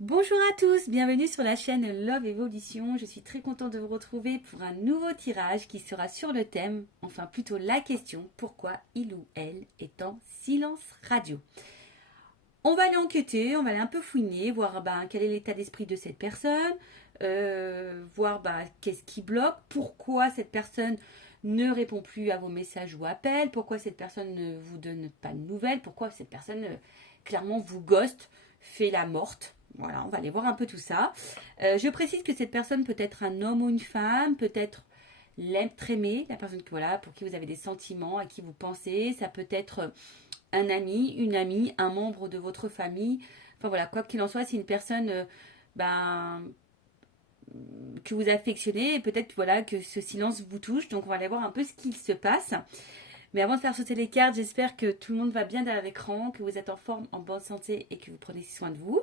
Bonjour à tous, bienvenue sur la chaîne Love Evolution. Je suis très contente de vous retrouver pour un nouveau tirage qui sera sur le thème, enfin plutôt la question, pourquoi il ou elle est en silence radio. On va aller enquêter, on va aller un peu fouiner, voir quel est l'état d'esprit de cette personne, voir qu'est-ce qui bloque, pourquoi cette personne ne répond plus à vos messages ou appels, pourquoi cette personne ne vous donne pas de nouvelles, pourquoi cette personne clairement vous ghost, fait la morte. Voilà, on va aller voir un peu tout ça. Je précise que cette personne peut être un homme ou une femme, peut-être l'être aimé, la personne voilà, pour qui vous avez des sentiments, à qui vous pensez. Ça peut être un ami, une amie, un membre de votre famille. Enfin voilà, quoi qu'il en soit, c'est une personne ben, que vous affectionnez et peut-être voilà, que ce silence vous touche. Donc on va aller voir un peu ce qu'il se passe. Mais avant de faire sauter les cartes, j'espère que tout le monde va bien derrière l'écran, que vous êtes en forme, en bonne santé et que vous prenez soin de vous.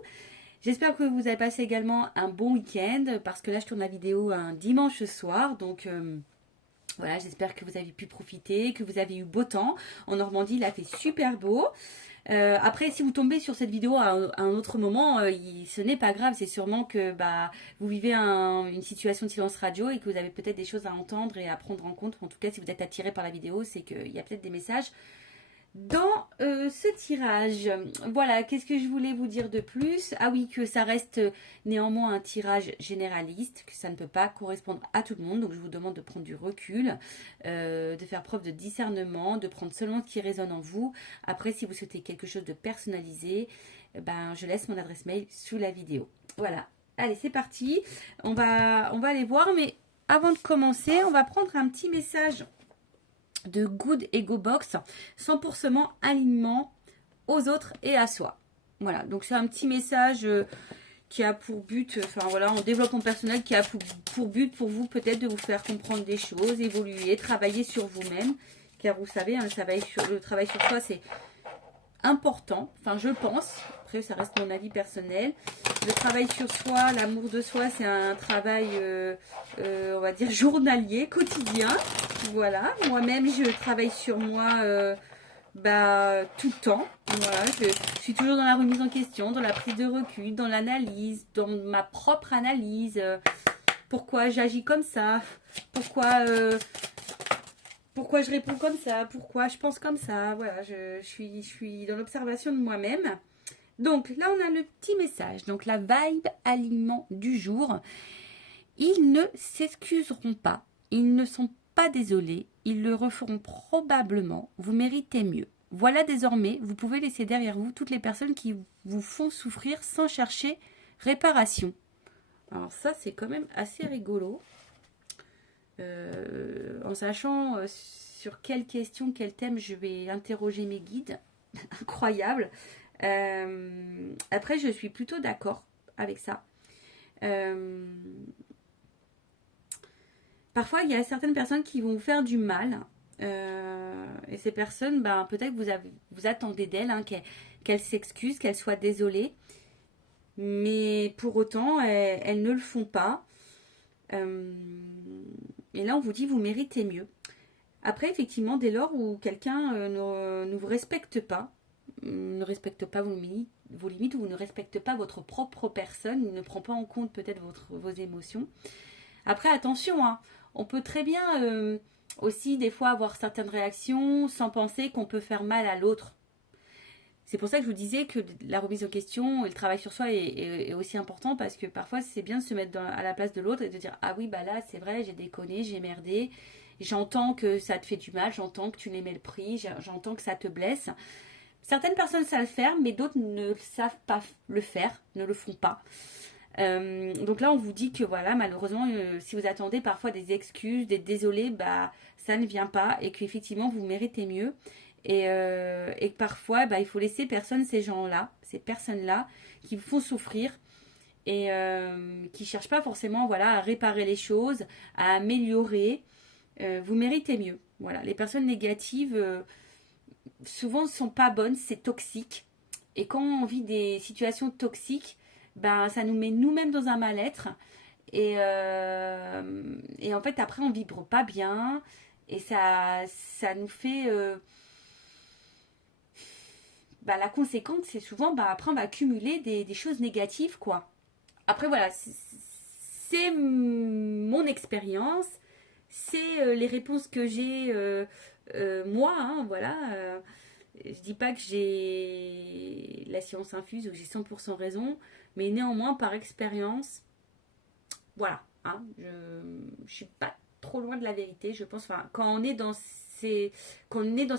J'espère que vous avez passé également un bon week-end parce que là je tourne la vidéo un dimanche soir. Donc voilà, j'espère que vous avez pu profiter, que vous avez eu beau temps. En Normandie, il a fait super beau. Après, si vous tombez sur cette vidéo à un autre moment, ce n'est pas grave. C'est sûrement que vous vivez une situation de silence radio et que vous avez peut-être des choses à entendre et à prendre en compte. En tout cas, si vous êtes attiré par la vidéo, c'est qu'il y a peut-être des messages dans ce tirage. Voilà, qu'est-ce que je voulais vous dire de plus? Ah oui, que ça reste néanmoins un tirage généraliste, que ça ne peut pas correspondre à tout le monde. Donc je vous demande de prendre du recul, de faire preuve de discernement, de prendre seulement ce qui résonne en vous. Après, si vous souhaitez quelque chose de personnalisé, je laisse mon adresse mail sous la vidéo. Voilà, allez, c'est parti. On va aller voir, mais avant de commencer, on va prendre un petit message de Good Ego Box, 100% alignement aux autres et à soi. Voilà, donc c'est un petit message qui a pour but, enfin voilà, en développement personnel, qui a pour but pour vous peut-être de vous faire comprendre des choses, évoluer, travailler sur vous-même, car vous savez, le travail sur soi, c'est important, enfin je pense, après ça reste mon avis personnel. Le travail sur soi, l'amour de soi, c'est un travail, on va dire, journalier, quotidien. Voilà, moi-même je travaille sur moi tout le temps. Voilà, je suis toujours dans la remise en question, dans la prise de recul, dans l'analyse, dans ma propre analyse. Pourquoi j'agis comme ça, pourquoi, pourquoi je réponds comme ça, pourquoi je pense comme ça. Voilà, je suis dans l'observation de moi-même. Donc là, on a le petit message. Donc la vibe aliment du jour. Ils ne s'excuseront pas. Ils ne sont pas désolés. Ils le referont probablement. Vous méritez mieux. Voilà, désormais, vous pouvez laisser derrière vous toutes les personnes qui vous font souffrir sans chercher réparation. Alors ça, c'est quand même assez rigolo. En sachant sur quelle question, quel thème je vais interroger mes guides. Incroyable. Après, je suis plutôt d'accord avec ça. Euh, Parfois, il y a certaines personnes qui vont vous faire du mal. Et ces personnes, peut-être que vous attendez d'elles qu'elles s'excusent, qu'elles soient désolées. Mais pour autant, elles ne le font pas. Euh, et là, on vous dit, vous méritez mieux. Après, effectivement, dès lors où quelqu'un ne vous respecte pas, ne respecte pas vos limites, ou ne respecte pas votre propre personne, ne prend pas en compte peut-être vos émotions. Après, attention, hein, on peut très bien aussi des fois avoir certaines réactions sans penser qu'on peut faire mal à l'autre. C'est pour ça que je vous disais que la remise en question et le travail sur soi est aussi important, parce que parfois c'est bien de se mettre à la place de l'autre et de dire ah oui, là c'est vrai, j'ai déconné, j'ai merdé, j'entends que ça te fait du mal, j'entends que tu n'aimais le prix, j'entends que ça te blesse. Certaines personnes savent le faire, mais d'autres ne savent pas le faire, ne le font pas. Donc là, on vous dit que voilà, malheureusement, si vous attendez parfois des excuses, des désolés, ça ne vient pas, et qu'effectivement, vous méritez mieux. Et que parfois, il faut laisser ces personnes-là, qui vous font souffrir et qui ne cherchent pas forcément voilà, à réparer les choses, à améliorer. Vous méritez mieux. Voilà. Les personnes négatives, souvent, ne sont pas bonnes, c'est toxique. Et quand on vit des situations toxiques, ça nous met nous-mêmes dans un mal-être. Et en fait, après, on vibre pas bien. Et ça nous fait bah, la conséquence, c'est souvent, bah, après, on va accumuler des choses négatives, quoi. Après, voilà, c'est mon expérience, c'est les réponses que j'ai moi, hein, voilà. Je dis pas que j'ai la science infuse ou que j'ai 100% raison, mais néanmoins, par expérience, voilà, hein, je suis pas trop loin de la vérité, je pense. Enfin, quand on est dans ces, quand on est dans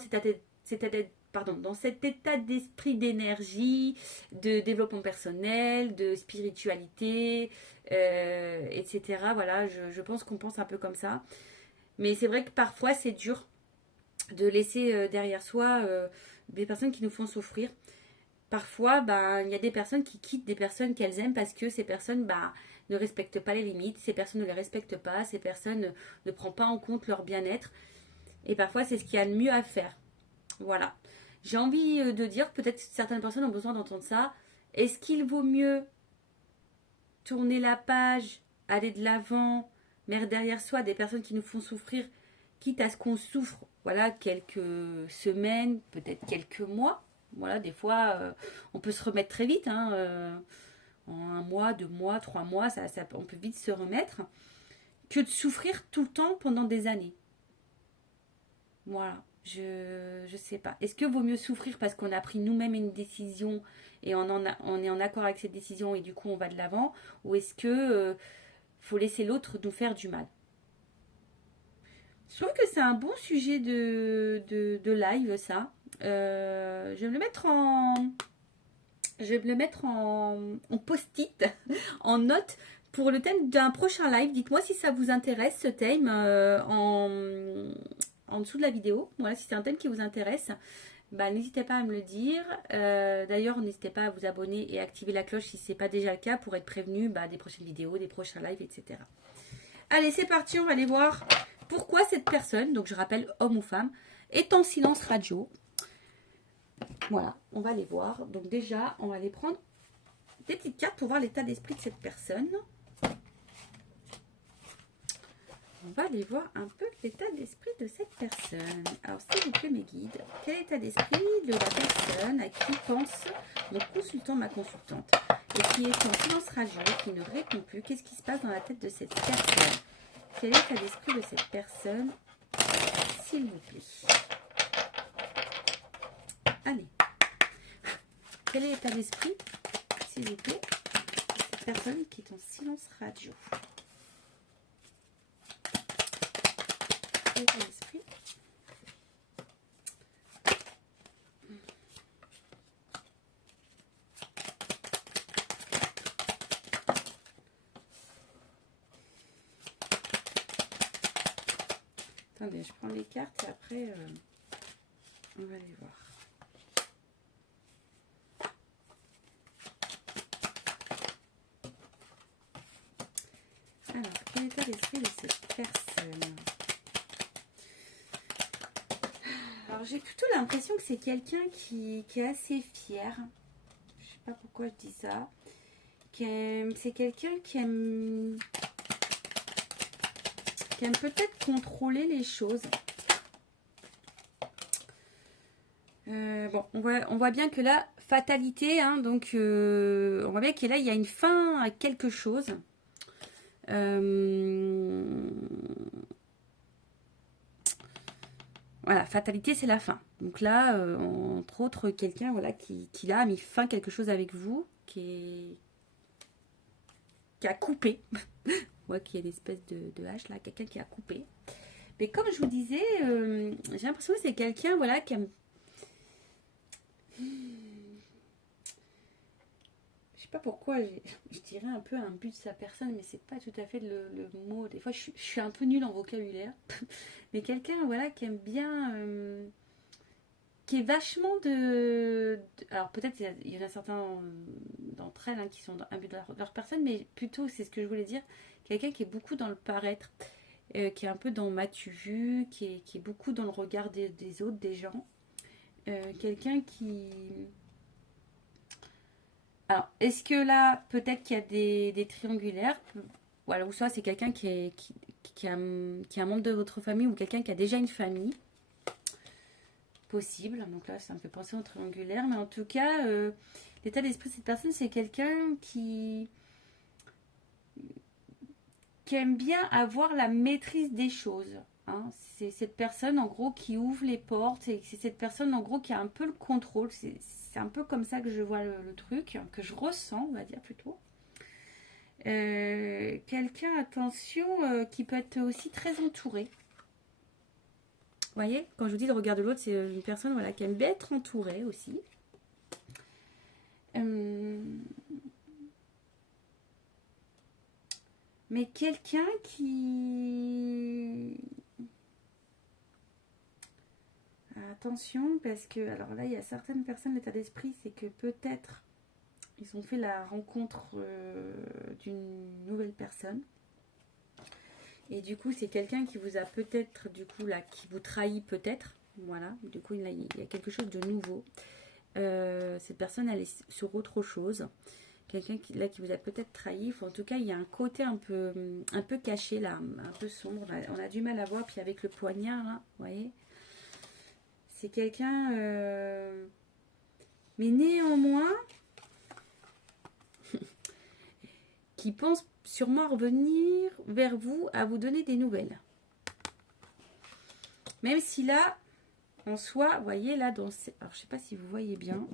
dans cet état d'esprit, d'énergie, de développement personnel, de spiritualité, etc. Voilà, je pense qu'on pense un peu comme ça. Mais c'est vrai que parfois c'est dur de laisser derrière soi des personnes qui nous font souffrir. Parfois, ben, il y a des personnes qui quittent des personnes qu'elles aiment parce que ces personnes ne respectent pas les limites, ces personnes ne les respectent pas, ces personnes ne prennent pas en compte leur bien-être. Et parfois, c'est ce qu'il y a de mieux à faire. Voilà. J'ai envie de dire, peut-être certaines personnes ont besoin d'entendre ça. Est-ce qu'il vaut mieux tourner la page, aller de l'avant, mettre derrière soi des personnes qui nous font souffrir, quitte à ce qu'on souffre, voilà, quelques semaines, peut-être quelques mois. Voilà, des fois, on peut se remettre très vite, hein, en un mois, 2 mois, 3 mois, on peut vite se remettre, que de souffrir tout le temps pendant des années. Voilà, je sais pas. Est-ce que vaut mieux souffrir parce qu'on a pris nous-mêmes une décision et on est en accord avec cette décision et du coup on va de l'avant, ou est-ce que faut laisser l'autre nous faire du mal? Je trouve que c'est un bon sujet de live, ça. Je vais me le mettre en, je vais me le mettre en post-it, en note pour le thème d'un prochain live. Dites-moi si ça vous intéresse ce thème en dessous de la vidéo. Voilà, si c'est un thème qui vous intéresse, bah, n'hésitez pas à me le dire. D'ailleurs, n'hésitez pas à vous abonner et activer la cloche si ce n'est pas déjà le cas pour être prévenu des prochaines vidéos, des prochains lives, etc. Allez, c'est parti, on va aller voir pourquoi cette personne, donc je rappelle homme ou femme, est en silence radio. Voilà, on va aller voir. Donc déjà, on va aller prendre des petites cartes pour voir l'état d'esprit de cette personne. On va aller voir un peu l'état d'esprit de cette personne. Alors, s'il vous plaît, mes guides, quel état d'esprit de la personne à qui pense mon consultant, ma consultante, et qui est en silence radio, qui ne répond plus? Qu'est-ce qui se passe dans la tête de cette personne? Quel est l'état d'esprit de cette personne, s'il vous plaît? Allez. Quel est l'état d'esprit, s'il vous plaît, de cette personne qui est en silence radio? Quel est l'état d'esprit? Attendez, je prends les cartes et après, on va les voir. Alors, quel est l'état d'esprit de cette personne? Alors, j'ai plutôt l'impression que c'est quelqu'un qui est assez fier. Je sais pas pourquoi je dis ça. C'est quelqu'un qui aime peut-être contrôler les choses. Bon, on voit bien que là, fatalité, hein, donc on voit bien que là, il y a une fin à quelque chose. Voilà, fatalité, c'est la fin. Donc là, entre autres, quelqu'un voilà, qui là, a mis fin à quelque chose avec vous, qui a coupé. On voit qu'il y a une espèce de hache là, quelqu'un qui a coupé. Mais comme je vous disais, j'ai l'impression que c'est quelqu'un voilà, qui aime... Je sais pas pourquoi, je dirais un peu un but de sa personne, mais c'est pas tout à fait le mot. Des fois, je suis un peu nulle en vocabulaire. Mais quelqu'un voilà, qui aime bien... qui est vachement alors peut-être il y en a certains d'entre elles qui sont imbus de leur personne, mais plutôt, c'est ce que je voulais dire, quelqu'un qui est beaucoup dans le paraître, qui est un peu dans m'as-tu vu, qui est beaucoup dans le regard des autres, des gens. Quelqu'un qui... Alors, est-ce que là, peut-être qu'il y a des triangulaires, voilà, ou soit c'est quelqu'un qui est un membre de votre famille ou quelqu'un qui a déjà une famille. possible. Donc là, ça me fait penser au triangulaire. Mais en tout cas, l'état d'esprit de cette personne, c'est quelqu'un qui aime bien avoir la maîtrise des choses. Hein. C'est cette personne, en gros, qui ouvre les portes. Et c'est cette personne, en gros, qui a un peu le contrôle. C'est un peu comme ça que je vois le truc, que je ressens, on va dire plutôt. Quelqu'un, attention, qui peut être aussi très entouré. Vous voyez, quand je vous dis le regard de l'autre, c'est une personne voilà, qui aime bien être entourée aussi. Mais quelqu'un qui... Attention, parce que, alors là, il y a certaines personnes, l'état d'esprit, c'est que peut-être ils ont fait la rencontre d'une nouvelle personne. Et du coup, c'est quelqu'un qui vous a peut-être, du coup, là, qui vous trahit peut-être. Voilà, du coup, là, il y a quelque chose de nouveau. Cette personne, elle est sur autre chose. Quelqu'un qui vous a peut-être trahi. Enfin, en tout cas, il y a un côté un peu caché, là, un peu sombre. On a du mal à voir. Puis avec le poignard, là, vous voyez. C'est quelqu'un... Mais néanmoins... qui pense sûrement revenir vers vous à vous donner des nouvelles. Même si là, en soi, vous voyez là, alors je sais pas si vous voyez bien.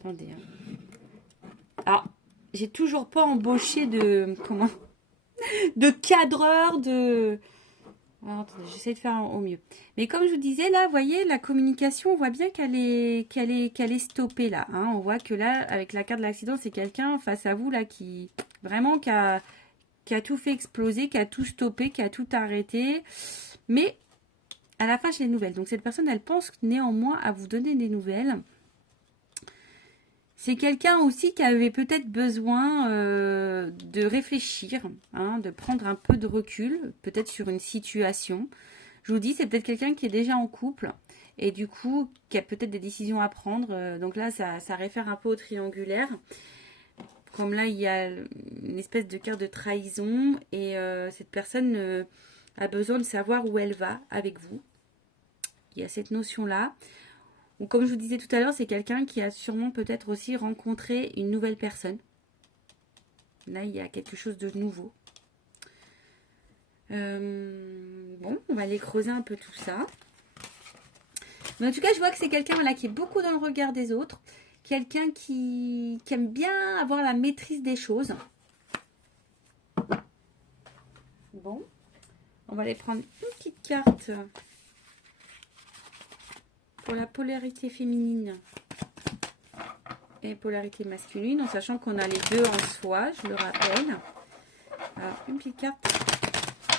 Attendez. Alors, j'ai toujours pas embauché de cadreur, Alors, attendez, j'essaie de faire au mieux. Mais comme je vous disais, là, vous voyez, la communication, on voit bien qu'elle est stoppée, là. Hein. On voit que là, avec la carte de l'accident, c'est quelqu'un face à vous, là, qui a tout fait exploser, qui a tout stoppé, qui a tout arrêté. Mais, à la fin, j'ai les nouvelles. Donc, cette personne, elle pense néanmoins à vous donner des nouvelles. C'est quelqu'un aussi qui avait peut-être besoin de réfléchir, hein, de prendre un peu de recul, peut-être sur une situation. Je vous dis, c'est peut-être quelqu'un qui est déjà en couple et du coup, qui a peut-être des décisions à prendre. Donc là, ça réfère un peu au triangulaire. Comme là, il y a une espèce de carte de trahison et cette personne a besoin de savoir où elle va avec vous. Il y a cette notion-là. Ou comme je vous disais tout à l'heure, c'est quelqu'un qui a sûrement peut-être aussi rencontré une nouvelle personne. Là, il y a quelque chose de nouveau. Bon, on va aller creuser un peu tout ça. Mais en tout cas, je vois que c'est quelqu'un voilà, qui est beaucoup dans le regard des autres. Quelqu'un qui aime bien avoir la maîtrise des choses. Bon, on va aller prendre une petite carte pour la polarité féminine et polarité masculine, en sachant qu'on a les deux en soi, je le rappelle. Alors, une petite carte,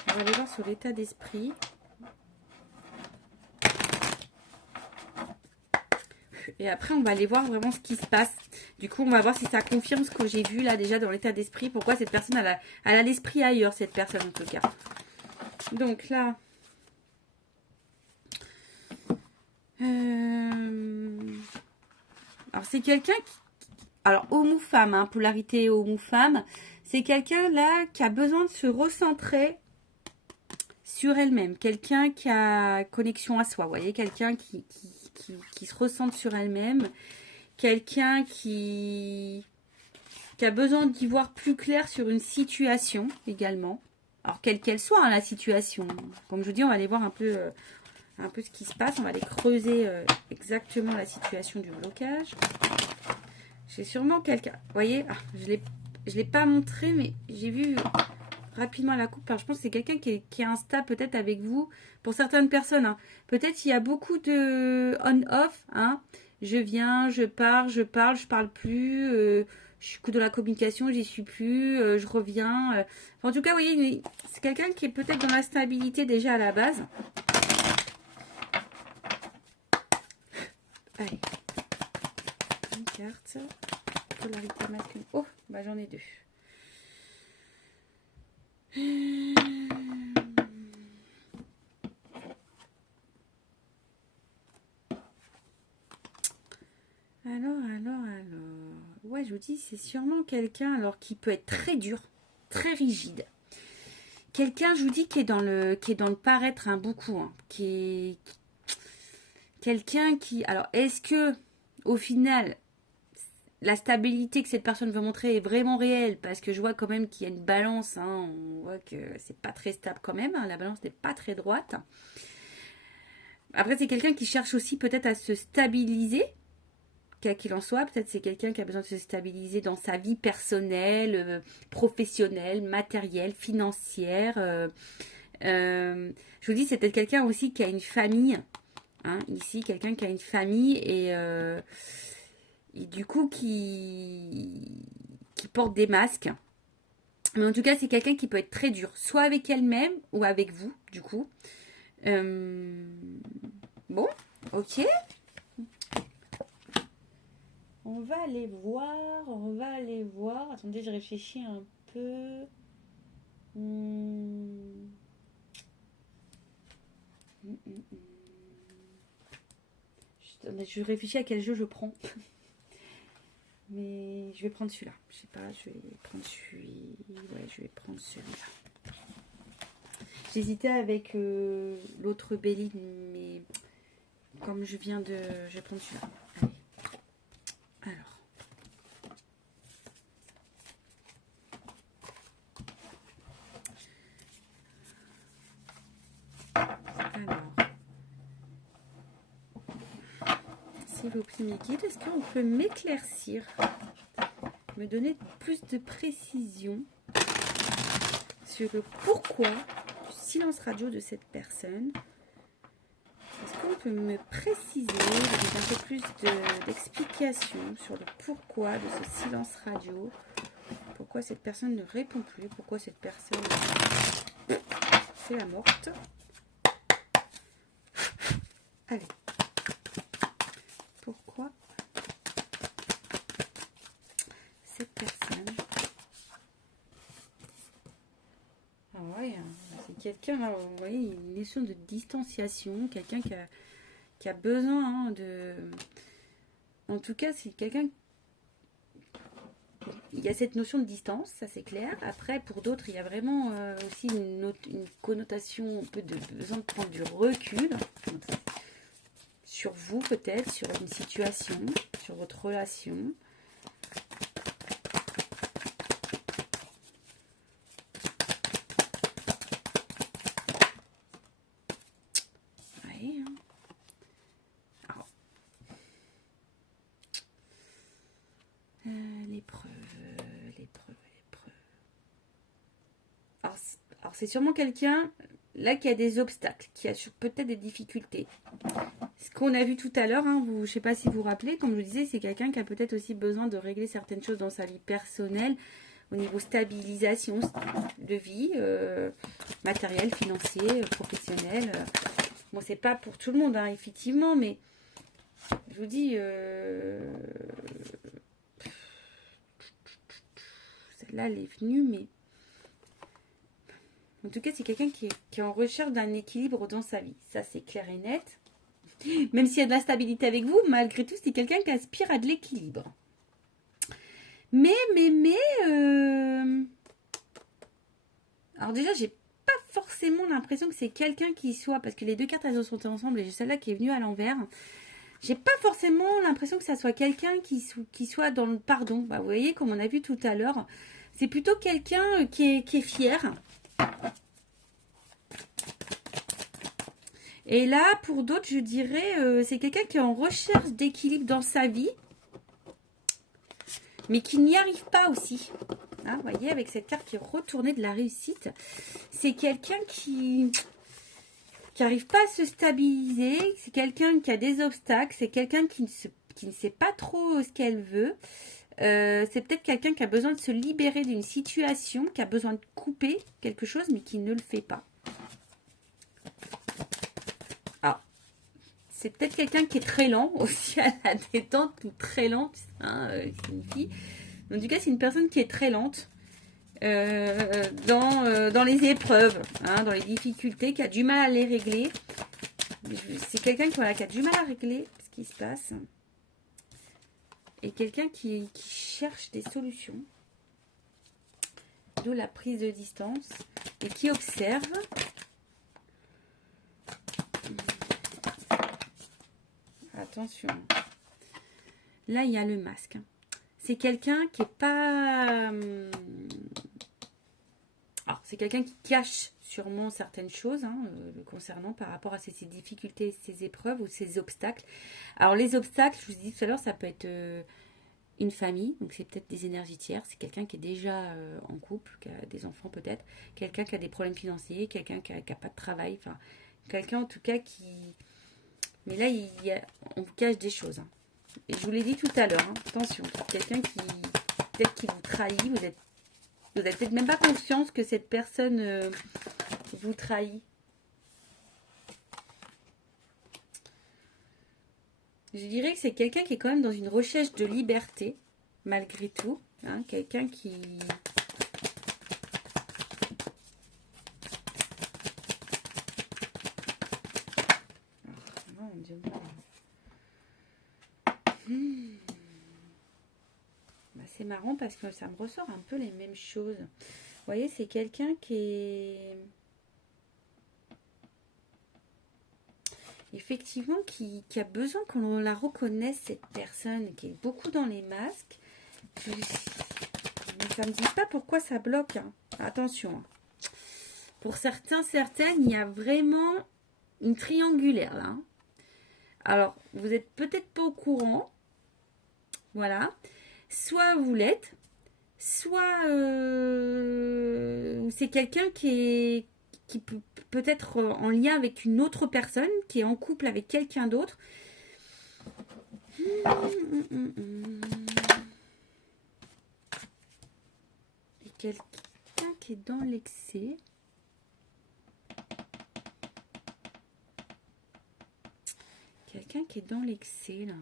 on va aller voir sur l'état d'esprit. Et après, on va aller voir vraiment ce qui se passe. Du coup, on va voir si ça confirme ce que j'ai vu là déjà dans l'état d'esprit. Pourquoi cette personne, elle a l'esprit ailleurs, cette personne en tout cas. Donc là... Alors, c'est quelqu'un qui... Alors, homme ou femme, hein, polarité homme ou femme. C'est quelqu'un là qui a besoin de se recentrer sur elle-même. Quelqu'un qui a connexion à soi. Vous voyez, quelqu'un qui se recentre sur elle-même. Quelqu'un qui a besoin d'y voir plus clair sur une situation également. Alors, quelle qu'elle soit, hein, la situation. Comme je vous dis, on va aller voir un peu ce qui se passe. On va aller creuser exactement la situation du blocage. J'ai sûrement quelqu'un... Vous voyez, je l'ai pas montré, mais j'ai vu rapidement la coupe. Alors, je pense que c'est quelqu'un qui est insta peut-être avec vous. Pour certaines personnes, hein. Peut-être il y a beaucoup de on-off. Hein. Je viens, je pars, je parle plus. Je suis dans la communication, j'y suis plus. Je reviens. Enfin, en tout cas, vous voyez, c'est quelqu'un qui est peut-être dans la stabilité déjà à la base. Allez. Une carte. Polarité masculine. Oh, bah j'en ai deux. Alors. Ouais, je vous dis, c'est sûrement quelqu'un alors qui peut être très dur, très rigide. Quelqu'un, je vous dis, qui est dans le paraître beaucoup, hein, qui quelqu'un qui... Alors, est-ce que, au final, la stabilité que cette personne veut montrer est vraiment réelle? Parce que je vois quand même qu'il y a une balance. Hein, on voit que c'est pas très stable quand même. Hein, la balance n'est pas très droite. Après, c'est quelqu'un qui cherche aussi peut-être à se stabiliser. Quel qu'il en soit, peut-être c'est quelqu'un qui a besoin de se stabiliser dans sa vie personnelle, professionnelle, matérielle, financière. Je vous dis, c'est peut-être quelqu'un aussi qui a une famille. Hein, ici, quelqu'un qui a une famille et du coup qui porte des masques. Mais en tout cas, c'est quelqu'un qui peut être très dur, soit avec elle-même ou avec vous, du coup. Bon, ok. On va aller voir. Attendez, je réfléchis un peu. Je réfléchis à quel jeu je prends. Mais je vais prendre celui-là. Je sais pas, je vais prendre celui-là. J'hésitais avec l'autre Béline, mais comme je viens de... Je vais prendre celui-là. Allez. Alors. S'il vous plaît, mes guides, est-ce qu'on peut m'éclaircir, me donner plus de précision sur le pourquoi du silence radio de cette personne? Est-ce qu'on peut me préciser, avec un peu plus d'explication sur le pourquoi de ce silence radio? Pourquoi cette personne ne répond plus? Pourquoi cette personne fait la morte? Allez. Pourquoi cette personne... Ah ouais, c'est quelqu'un, là, vous voyez, une notion de distanciation, quelqu'un qui a besoin de... En tout cas, c'est quelqu'un... Il y a cette notion de distance, ça c'est clair. Après, pour d'autres, il y a vraiment aussi une connotation un peu de besoin de prendre du recul. Sur vous peut-être, sur une situation, sur votre relation. Ouais. Alors, l'épreuve. Alors c'est sûrement quelqu'un là qui a des obstacles, qui a peut-être des difficultés. Ce qu'on a vu tout à l'heure, hein, je ne sais pas si vous vous rappelez, comme je vous disais, c'est quelqu'un qui a peut-être aussi besoin de régler certaines choses dans sa vie personnelle, au niveau stabilisation de vie, matériel, financier, professionnel. Bon, c'est pas pour tout le monde, hein, effectivement, mais je vous dis, celle-là, elle est venue, mais en tout cas, c'est quelqu'un qui est en recherche d'un équilibre dans sa vie. Ça, c'est clair et net. Même s'il y a de la stabilité avec vous, malgré tout, c'est quelqu'un qui aspire à de l'équilibre. Alors déjà, j'ai pas forcément l'impression que c'est quelqu'un qui soit... Parce que les deux cartes, elles sont ensemble et j'ai celle-là qui est venue à l'envers. J'ai pas forcément l'impression que ça soit quelqu'un qui soit dans le pardon. Bah, vous voyez, comme on a vu tout à l'heure, c'est plutôt quelqu'un qui est fier. Et là, pour d'autres, je dirais, c'est quelqu'un qui est en recherche d'équilibre dans sa vie, mais qui n'y arrive pas aussi. Hein, vous voyez, avec cette carte qui est retournée de la réussite, c'est quelqu'un qui n'arrive pas à se stabiliser, c'est quelqu'un qui a des obstacles, c'est quelqu'un qui ne sait pas trop ce qu'elle veut. C'est peut-être quelqu'un qui a besoin de se libérer d'une situation, qui a besoin de couper quelque chose, mais qui ne le fait pas. C'est peut-être quelqu'un qui est très lent aussi à la détente ou très lente. Hein, c'est une fille. En tout cas, c'est une personne qui est très lente dans les épreuves, hein, dans les difficultés, qui a du mal à les régler. C'est quelqu'un qui a du mal à régler ce qui se passe. Et quelqu'un qui cherche des solutions. D'où la prise de distance. Et qui observe. attention. Là, il y a le masque. C'est quelqu'un qui est pas... Alors, c'est quelqu'un qui cache sûrement certaines choses le concernant par rapport à ses difficultés, ses épreuves ou ses obstacles. Alors, les obstacles, je vous ai dit tout à l'heure, ça peut être une famille. Donc, c'est peut-être des énergies tierces. C'est quelqu'un qui est déjà en couple, qui a des enfants peut-être. Quelqu'un qui a des problèmes financiers, quelqu'un qui a pas de travail. Enfin, quelqu'un en tout cas qui... Mais là, on vous cache des choses. Et je vous l'ai dit tout à l'heure. Attention, quelqu'un qui... Peut-être qui vous trahit. Vous n'avez peut-être même pas conscience que cette personne vous trahit. Je dirais que c'est quelqu'un qui est quand même dans une recherche de liberté, malgré tout. Quelqu'un qui... Oh, mon Dieu. C'est marrant parce que ça me ressort un peu les mêmes choses. Vous voyez, c'est quelqu'un qui est... Effectivement, qui a besoin qu'on la reconnaisse, cette personne, qui est beaucoup dans les masques. Mais ça ne me dit pas pourquoi ça bloque. Attention. Pour certains, certaines, il y a vraiment une triangulaire là. Alors, vous n'êtes peut-être pas au courant. Voilà. Soit vous l'êtes, soit c'est quelqu'un qui peut être en lien avec une autre personne, qui est en couple avec quelqu'un d'autre. Et quelqu'un qui est dans l'excès. Quelqu'un qui est dans l'excès, là.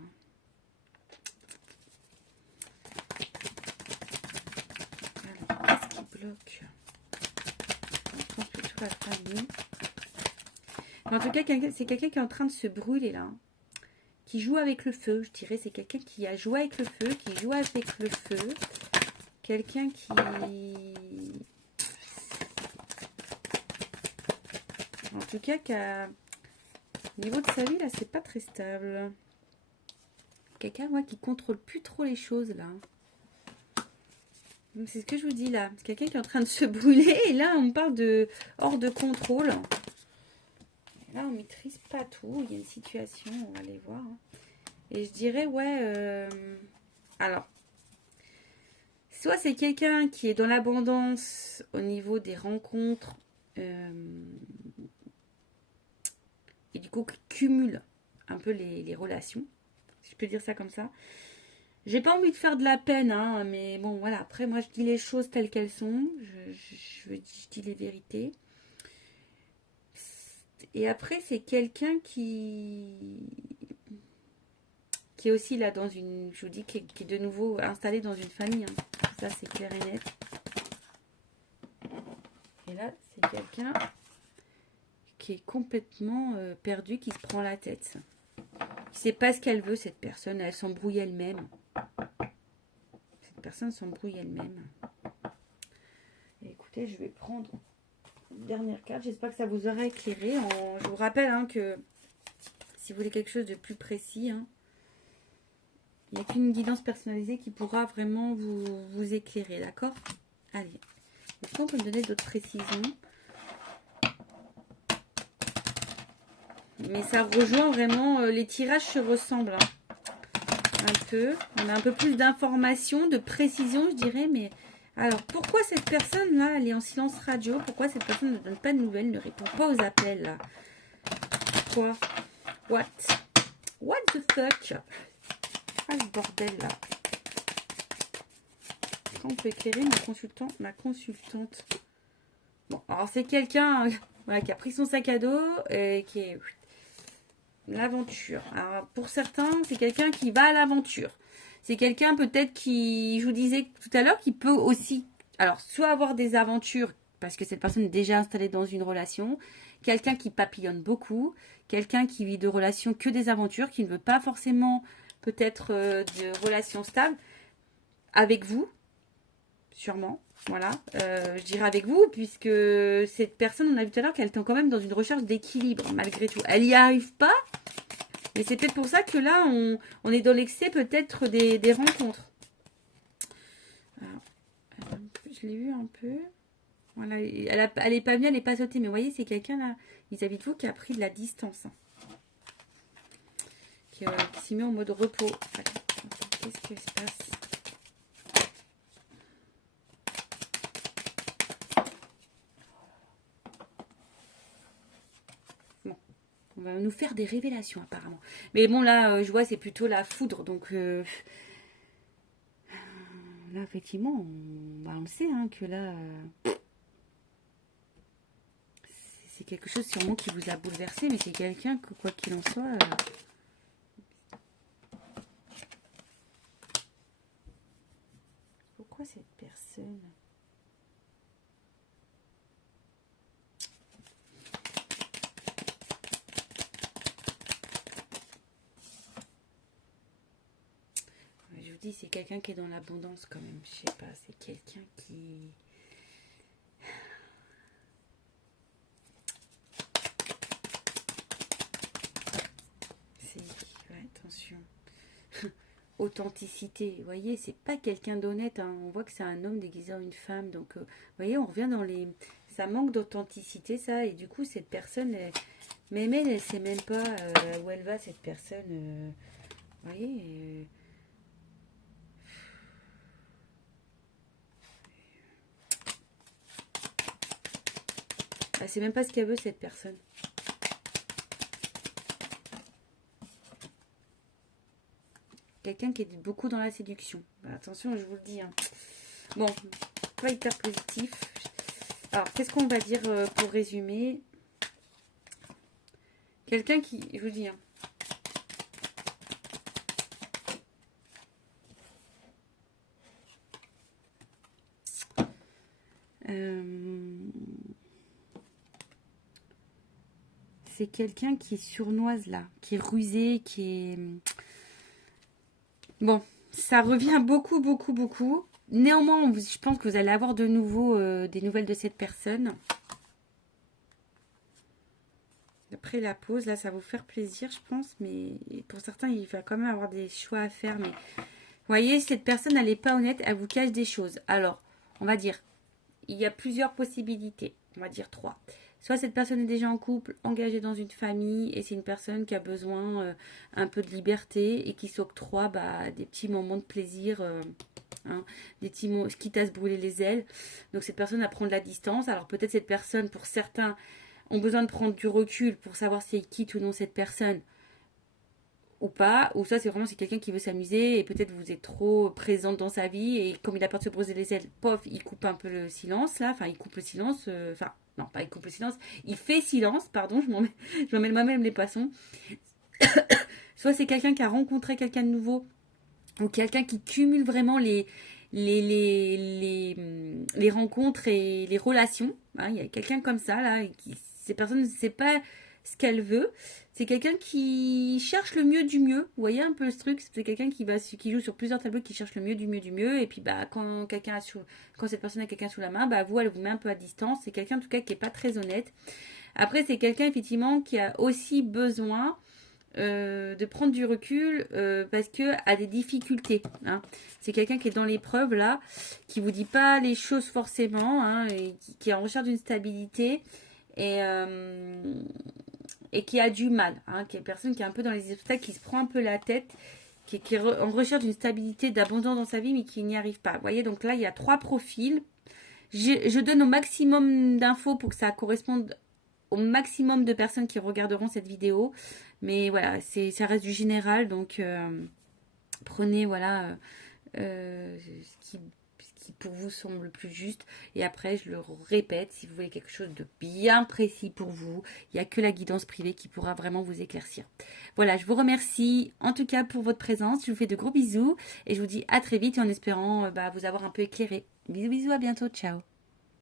Alors, qu'est-ce qui bloque? Je pense plutôt la famille. En tout cas, c'est quelqu'un qui est en train de se brûler, là. Qui joue avec le feu, je dirais. C'est quelqu'un qui a joué avec le feu, qui joue avec le feu. Quelqu'un qui... En tout cas, au niveau de sa vie, là, c'est pas très stable. Quelqu'un, qui contrôle plus trop les choses, là. C'est ce que je vous dis, là. C'est quelqu'un qui est en train de se brûler. Et là, on parle de hors de contrôle. Et là, on maîtrise pas tout. Il y a une situation, on va aller voir. Et je dirais, alors, soit c'est quelqu'un qui est dans l'abondance au niveau des rencontres. Et du coup, cumule un peu les relations. Si je peux dire ça comme ça. J'ai pas envie de faire de la peine, mais bon, voilà. Après, moi, je dis les choses telles qu'elles sont. Je dis les vérités. Et après, c'est quelqu'un qui est aussi là dans une... Je vous dis, qui est de nouveau installé dans une famille. Ça, c'est clair et net. Et là, c'est quelqu'un qui est complètement perdu, qui se prend la tête. Qui ne sait pas ce qu'elle veut, cette personne. Elle s'embrouille elle-même. Cette personne s'embrouille elle-même. Et écoutez, je vais prendre une dernière carte. J'espère que ça vous aura éclairé. Je vous rappelle que si vous voulez quelque chose de plus précis, il n'y a qu'une guidance personnalisée qui pourra vraiment vous éclairer. D'accord? Allez. Est-ce qu'on peut me donner d'autres précisions? Mais ça rejoint vraiment, les tirages se ressemblent un peu. On a un peu plus d'informations, de précision, je dirais. Mais alors, pourquoi cette personne-là, elle est en silence radio? Pourquoi cette personne ne donne pas de nouvelles, ne répond pas aux appels là? Quoi? What the fuck? Ah, le bordel là. Quand on peut éclairer ma consultante? Bon, alors c'est quelqu'un qui a pris son sac à dos et qui est... L'aventure. Alors, pour certains, c'est quelqu'un qui va à l'aventure. C'est quelqu'un peut-être qui, je vous disais tout à l'heure, qui peut aussi, alors, soit avoir des aventures, parce que cette personne est déjà installée dans une relation, quelqu'un qui papillonne beaucoup, quelqu'un qui vit de relations que des aventures, qui ne veut pas forcément peut-être de relations stables, avec vous, sûrement. Voilà, je dirais avec vous, puisque cette personne, on a vu tout à l'heure qu'elle est quand même dans une recherche d'équilibre, malgré tout. Elle n'y arrive pas, Et c'est peut-être pour ça que là, on est dans l'excès peut-être des rencontres. Alors, je l'ai vu un peu. Voilà, elle est pas venue, elle n'est pas sautée. Mais vous voyez, c'est quelqu'un là, vis-à-vis de vous, qui a pris de la distance. Hein. Qui s'y met en mode repos. Qu'est-ce qui se passe? Bon, on va nous faire des révélations apparemment. Mais bon, là, je vois, c'est plutôt la foudre. Donc, là, effectivement, on le sait, hein, que là... c'est quelque chose sûrement qui vous a bouleversé, mais c'est quelqu'un que, quoi qu'il en soit... Pourquoi cette personne... Je vous dis, c'est quelqu'un qui est dans l'abondance quand même. Je sais pas, c'est quelqu'un qui... Ouais, attention. Authenticité, vous voyez, c'est pas quelqu'un d'honnête. Hein. On voit que c'est un homme déguisé en une femme. Donc, vous voyez, on revient dans les... Ça manque d'authenticité, ça. Et du coup, cette personne... Même elle ne sait même pas où elle va, cette personne. Vous voyez elle sait même pas ce qu'elle veut, cette personne. Quelqu'un qui est beaucoup dans la séduction. Bah, attention, je vous le dis. Hein. Bon, pas hyper positif. Alors, qu'est-ce qu'on va dire pour résumer? Quelqu'un qui... Je vous dis... Hein, c'est quelqu'un qui est sournoise là, qui est rusé, qui est... Bon, ça revient beaucoup, beaucoup, beaucoup. Néanmoins, je pense que vous allez avoir de nouveau des nouvelles de cette personne. Après la pause, là, ça va vous faire plaisir, je pense. Mais pour certains, il va quand même avoir des choix à faire. Mais vous voyez, cette personne, elle n'est pas honnête, elle vous cache des choses. Alors, on va dire, il y a plusieurs possibilités. On va dire 3. Soit cette personne est déjà en couple, engagée dans une famille, et c'est une personne qui a besoin un peu de liberté et qui s'octroie des petits moments de plaisir, hein, des petits moments, quitte à se brûler les ailes. Donc cette personne va prendre la distance. Alors peut-être cette personne, pour certains, ont besoin de prendre du recul pour savoir si elle quitte ou non cette personne ou pas, ou ça c'est vraiment quelqu'un qui veut s'amuser et peut-être vous êtes trop présente dans sa vie et comme il a peur de se brûler les ailes, pof, il coupe un peu le silence là, enfin il coupe le silence, non pas il coupe le silence, il fait silence, pardon, je m'en mets moi-même les poissons. Soit c'est quelqu'un qui a rencontré quelqu'un de nouveau ou quelqu'un qui cumule vraiment les rencontres et les relations, hein, il y a quelqu'un comme ça là, ces personnes ne savent pas ce qu'elle veut. C'est quelqu'un qui cherche le mieux du mieux. Vous voyez un peu ce truc. C'est quelqu'un qui joue sur plusieurs tableaux, qui cherche le mieux du mieux du mieux. Et puis quand cette personne a quelqu'un sous la main, vous, elle vous met un peu à distance. C'est quelqu'un en tout cas qui est pas très honnête. Après, c'est quelqu'un effectivement qui a aussi besoin de prendre du recul parce que a des difficultés. Hein. C'est quelqu'un qui est dans l'épreuve là, qui vous dit pas les choses forcément, hein, et qui est en recherche d'une stabilité et qui a du mal, hein, qui est une personne qui est un peu dans les obstacles, qui se prend un peu la tête, qui est en recherche d'une stabilité, d'abondance dans sa vie, mais qui n'y arrive pas. Vous voyez, donc là, il y a 3 profils. Je donne au maximum d'infos pour que ça corresponde au maximum de personnes qui regarderont cette vidéo. Mais voilà, ça reste du général, donc prenez voilà ce qui pour vous semble le plus juste. Et après, je le répète, si vous voulez quelque chose de bien précis pour vous, il n'y a que la guidance privée qui pourra vraiment vous éclaircir. Voilà, je vous remercie en tout cas pour votre présence. Je vous fais de gros bisous et je vous dis à très vite en espérant vous avoir un peu éclairé. Bisous, bisous, à bientôt, ciao.